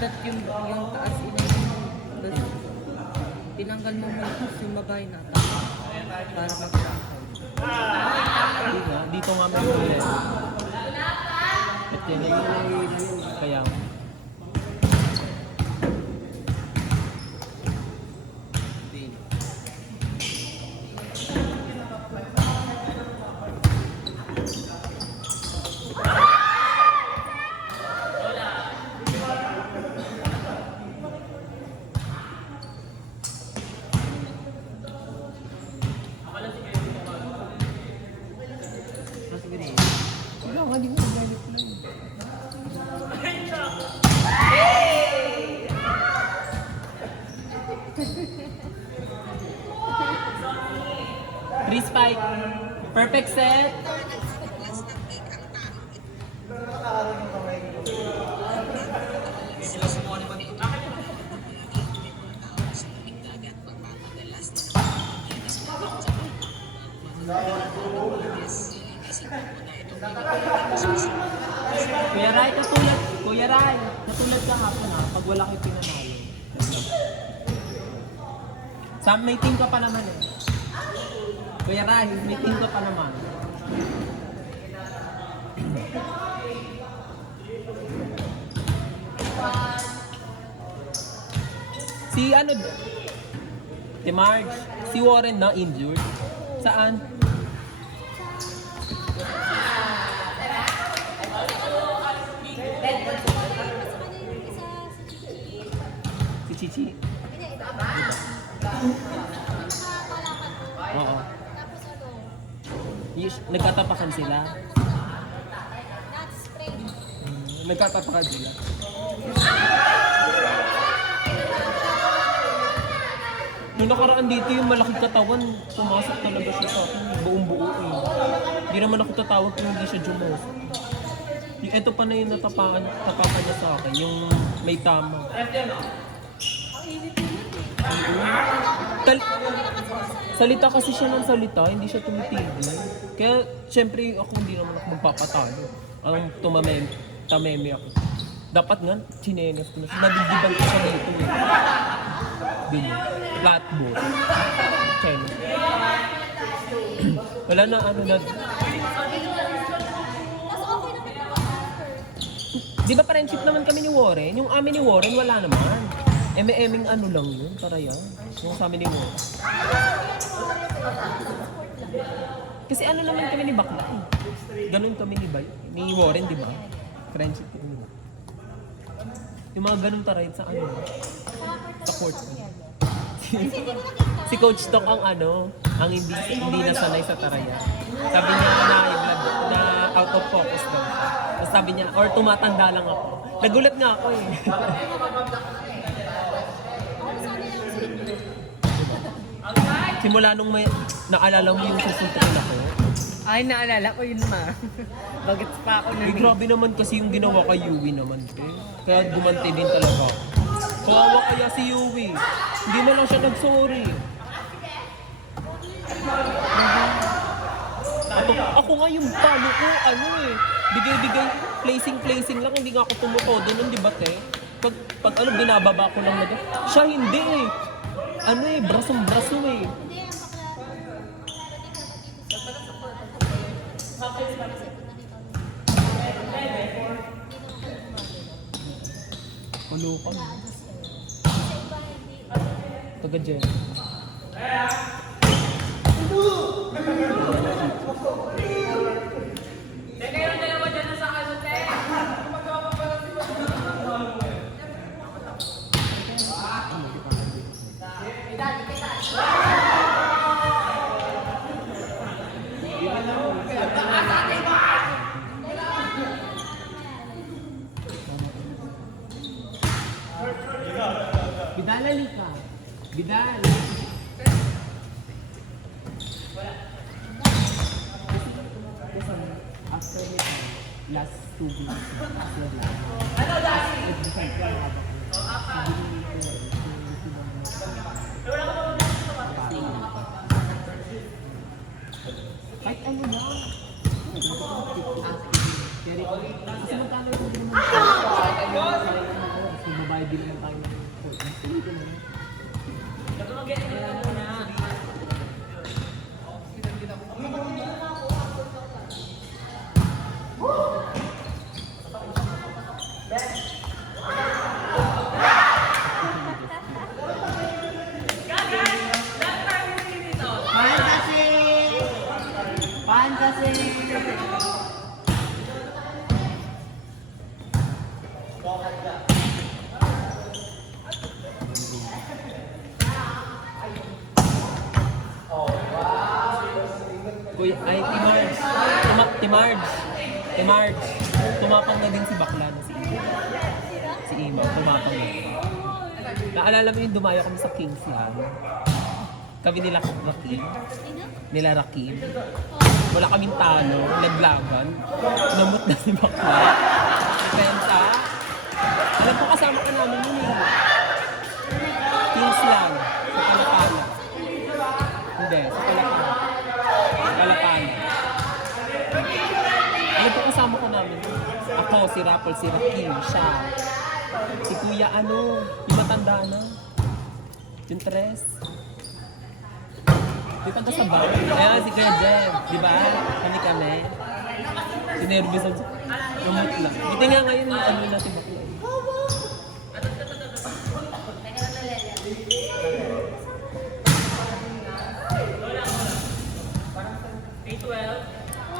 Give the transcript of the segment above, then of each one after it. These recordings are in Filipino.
Dapat yung taas inayin. Tapos, tinanggal mo muna yung babae na tapos para magkakaroon. Dito nga may ulit. At yan ay kaya three spike. Perfect set. Kuya Rai, katulad kahapon ha, pag wala kayo pinanalo. Sam, may team ka pa naman eh. Kuya Rai, may team ka pa naman. Si ano, si Marge, si Warren na injured. Saan? Si Chichi. Oo. Nagkatapakan sila. Nagkatapakan sila. Nung nakaraan dito yung malaking katawan, pumasok talaga siya sa akin. Buong buo eh. Hindi naman ako tatawag kung hindi siya jumusok. Ito pa na yung tapakan niya sa akin, yung may tama. Salita kasi siya ng salita, hindi siya tumitigil. Kaya siyempre ako hindi naman ako magpapatalo. Ang tameme ako. Dapat nga, chinenes ko na siya. Nadidiban ko siya dito eh. Ganyan. Flatboard. Cheno. Wala na ano na. Di ba friendship naman kami ni Warren? Yung amin ni Warren wala naman. Eme-eming ano lang yun, para yan. Yung sa amin ni Warren. Kasi ano naman kami ni Bakla eh. Ganun kami ni Warren, di ba? Friendship kami. Yung mga ganun taray sa ano. Sa court. Si Coach Tok ang ano, ang hindi nasanay sa taraya. Sabi niya na out of focus daw. Tapos sabi niya, or tumatanda lang ako. Nagulat nga ako eh. Simula nung may naalala mo yung susuntukin ako. Ay, naalala ko yun ma. Bagets pa ako Eh, grabe naman kasi yung ginawa kay Yui naman. Eh. Kaya gumanti din talaga ako. Kawawa kaya si Yui. Hindi na lang siya nag-sorry. Ako nga yung talo ko, ano eh. Bigay-bigay, placing lang. Hindi nga ako tumutodo nun, di ba te? Pag ano, binababa ko lang na doon. Siya hindi eh. Ano eh, brasong-braso eh. Ano ka? Taga-Jen. Bidal, halika. Bidal. After nito, last 2 weeks. Ano, Dasi? Kahit ano na. Kasi magkano yung bibili lang tayo ng food. Pan kasi! Kuya, ay, Timards. Tumapang na din si bakla na si Ima. Si Ima, tumapang na. Naalala mo yung dumayo kami sa Kingsland? Kami nila Rakim. Nila Rakim. Wala kaming talo, naglaban. Namot na si bakla. Depensa. Alam ko kasama ka namin yun eh. Kingsland. Sa Kalapana. Hindi, sa Kalapana. Kalapana. Alam ko kasama ka namin. Ako, si Rapol, si Rakim, siya. Si Kuya yung matanda na. Yung tres. Di pa sa bar. Kaya si Kuya Jeff, di ba? Kami. Sinervous ang lumot lang. Buti nga ngayon na si Bakla.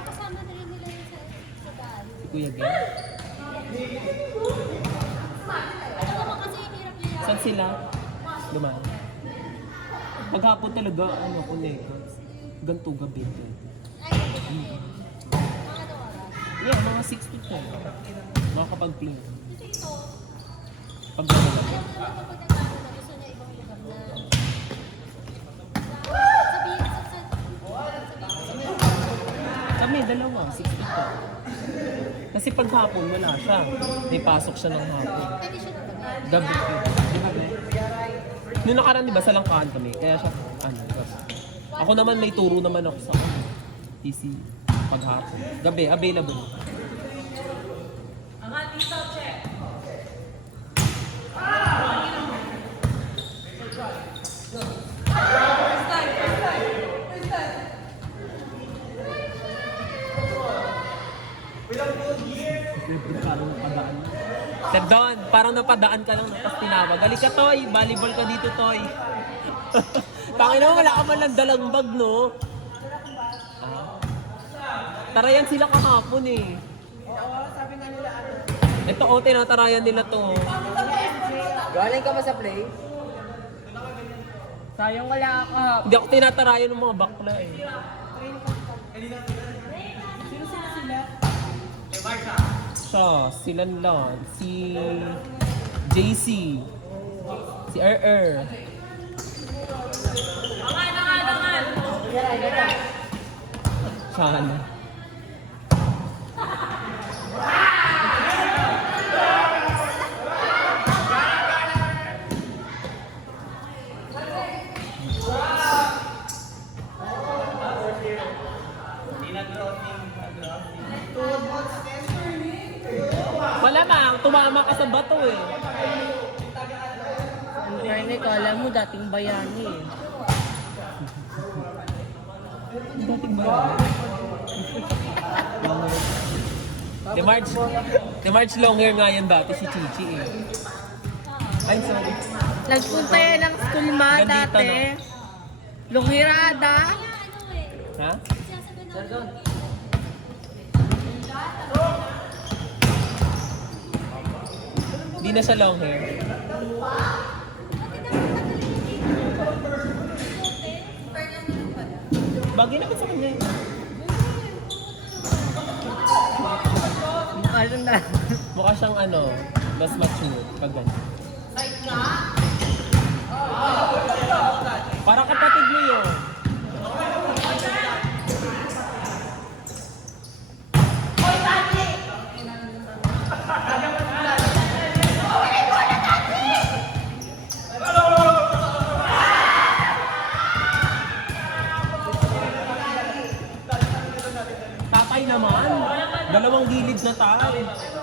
Kasama na rin nila yun sa daan. Si Kuya Jeff. Ano naman kasi hirap nila. Saan sila? Dumaan. Maghapon talaga, connections. Ganto gabi. Ay, mga ano oras? Yeah, mga 6 to 10. Makakapag-play. Kasi ito, Pag-play. alam mo naman kapag nagkakaroon na gusto niya ibang lugar na. Sabihin Kami, dalawa, 6 to 10. Kasi paghapon, wala siya. May pasok siya ng hapon. pwede siya na pag Gabi. Noong nakaraan, di ba, sa Langkaan kami. Kaya siya, gabi. Ako naman, may turo naman ako sa PC paghapon. Gabi, available. Sir Don, parang napadaan ka lang tapos tinawag. Gali ka, Toy. Volleyball ka dito, Toy. Tangin mo, wala ka man lang dalang bag, no? Tarayan sila kahapon eh. Oo, sabi nga nila ano. Ito, tinatarayan nila to. Galing ka ba sa play? Sayang wala ka. Hindi ako tinatarayan ng mga bakla eh. Sila lang. Si JC. Si Sana. Malamang, tumama ka sa bato eh. Hindi ko alam mo, dating bayani eh. Dating ba? Si March long hair nga yan dati, si Chichi eh. Ay, sorry. Nagpunta yan ng school ma Gandito, dati. Lunghirada. ano eh. Ha? Sinasabi namin. Hindi na siya long hair. Bagay naman sa kanya eh. Ano na? Mukha siyang mas mature pag ganyan. Para kapatid mo yun. Tatay naman. Dalawang gilid na tayo.